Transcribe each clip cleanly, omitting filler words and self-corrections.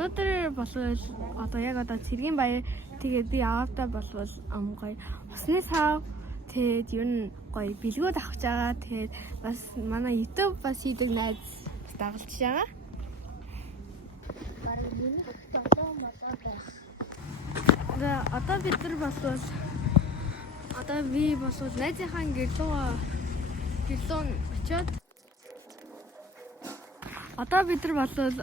өнөөдөр болвол одоо яг одоо цэргийн баяр тэгээд би аавтаа болвол гоё усны сав тэгээд ер нь гоё бэлгүүд авах байгаа. Тэгээд бас манай YouTube бас хийдэг найз дагалж байгаа. Бараг миний болоо байх. Одоо бид нар болвол одоо би болвол найзынхаа гэрлөө очиод одоо бид нар болвол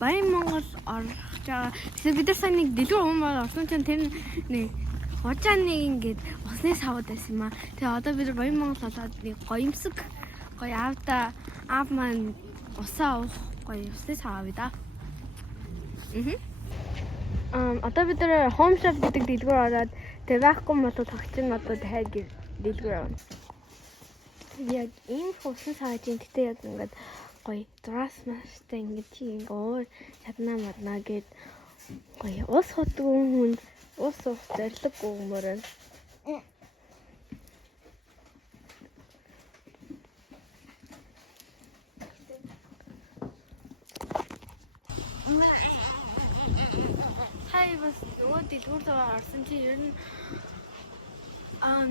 Баян Монгол орох байгаа. Тэгэхээр бид нар сайн нэг дэлгүүр хүмүүс орсон чинь тэр нэг хожааны ингээд усны савд байсан юм аа. Тэгээ одоо бид нар Баян Монгол болоод нэг гоёмсог гоё аав маань усаа уух гоё усны сав авъя да. Одоо бид нар Home Shop гэдэг дэлгүүр ороод тэгээ байхгүй бол тогтчин одоо дахиад дэлгүүр авна. Яг ийм усны сав чинь тэгтээ яг ингээд гоё драас мастай ингээд чи өөр чаднаа маднаа гэд гоё ус хотгүй хүн ус уух зориггүй хүмүүрэн хай бас нөгөө дэлгүүр рүү орсон чи ер нь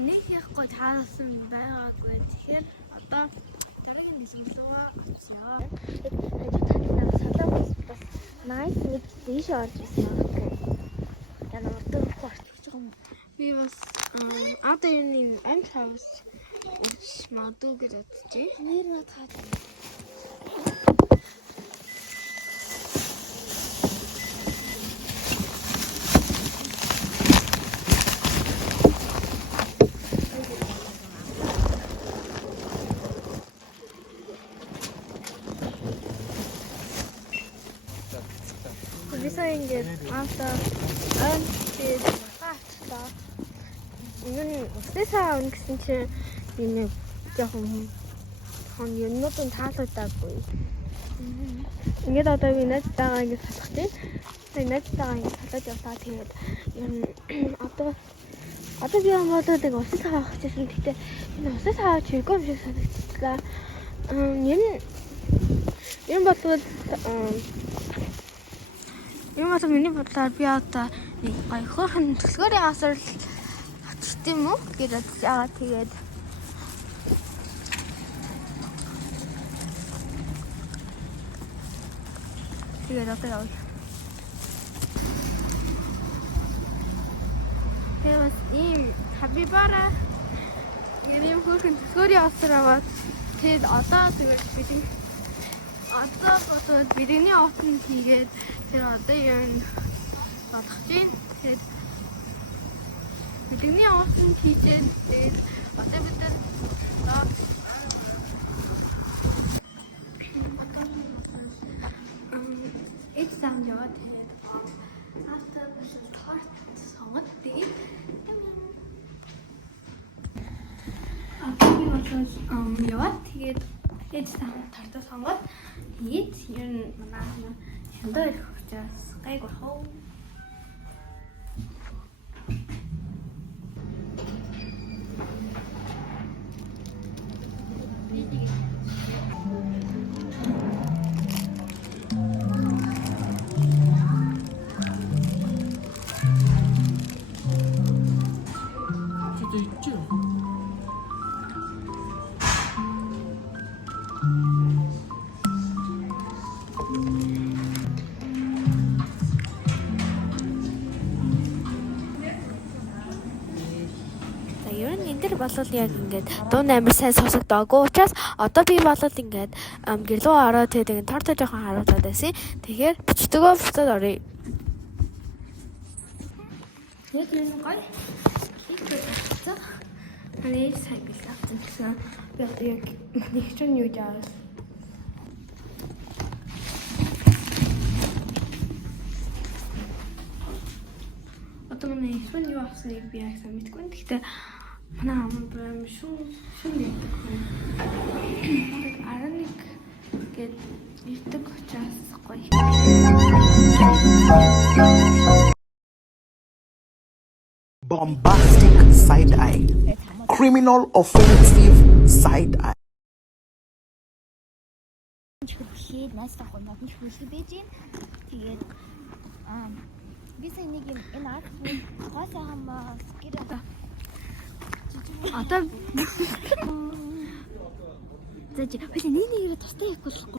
нэг их гоё таалсан байгаагүй. Тэгэхээр одоо дараагийн дэлгүүр рүү очиё. Салаас бас найс нэг дэш орж ирсэн байна. Яна одоо орчих юм. Би бас одоо энэ амт хаус магадгүй гэж бодчихъя. Нэр надад Bisa ингээд after тэгээд хаачлаа. Энэ усны сав гэсэн чинь энэ жоохон юмнуудын таалагдаагүй. Ингээд одоо би найзтайгаа ингээд салах тийм. Тэгээд найзтайгаа ингээд салаад явлаа. Тэгээд ер нь одоо би амуудыг усны сав авах гэсэн. Гэхдээ энэ усны сав чиргүй юм шиг санагдчихлаа. Энэ болвол юм аа миний бодлоор би одоо нэг гоё хөөрхөн төлгөөрийн асар татчих юм уу гэж яагаад тэгээд одоо явъя. Тэгээд бас ийм хабибара ийм хөөрхөн төлгөөрийн асар аваад тэгээд одоо тэгээд болоод бидний офн хийгээд тэр одоо ер нь бодох чинь тэгээд бидний офн хийгээд тэгээд одоо бид нар эд санд яваад тэгээд автаа бас торт сонгоод тэгээд би бол яваад тэгээд эд санд тортоо сонгоод тэгээд ер нь манай хяндаа ирэх учраас гайгүй хоо. Болол яг ингээд дуун амир сайн сонсогдоогүй учраас одоо би болол ингээд гэрлөө ороод тэгээд торто жоохон харуултаад байсан. Тэгэхээр бичдэгөө буцаад оръё. Яг энэ гоё. Аний сайн гэлээ. Би одоо яг нэг ч юу жаа. Одоо манай их юу авсныг би яг сайн мэдгүй. Гэхдээ манай амд юм шүн яадаг хүн. Араныг гээд ирдэг учраас гоё. Bombastic side eye. Criminal offensive side eye. чихэхэд найстай ахгүй модон чихүүлэг байж гин. Тэгээд би сая нэг энэ арт гоо сайхан бас гэр Одоо за чи хоёул нэг нэгээр тустай их болохгүй.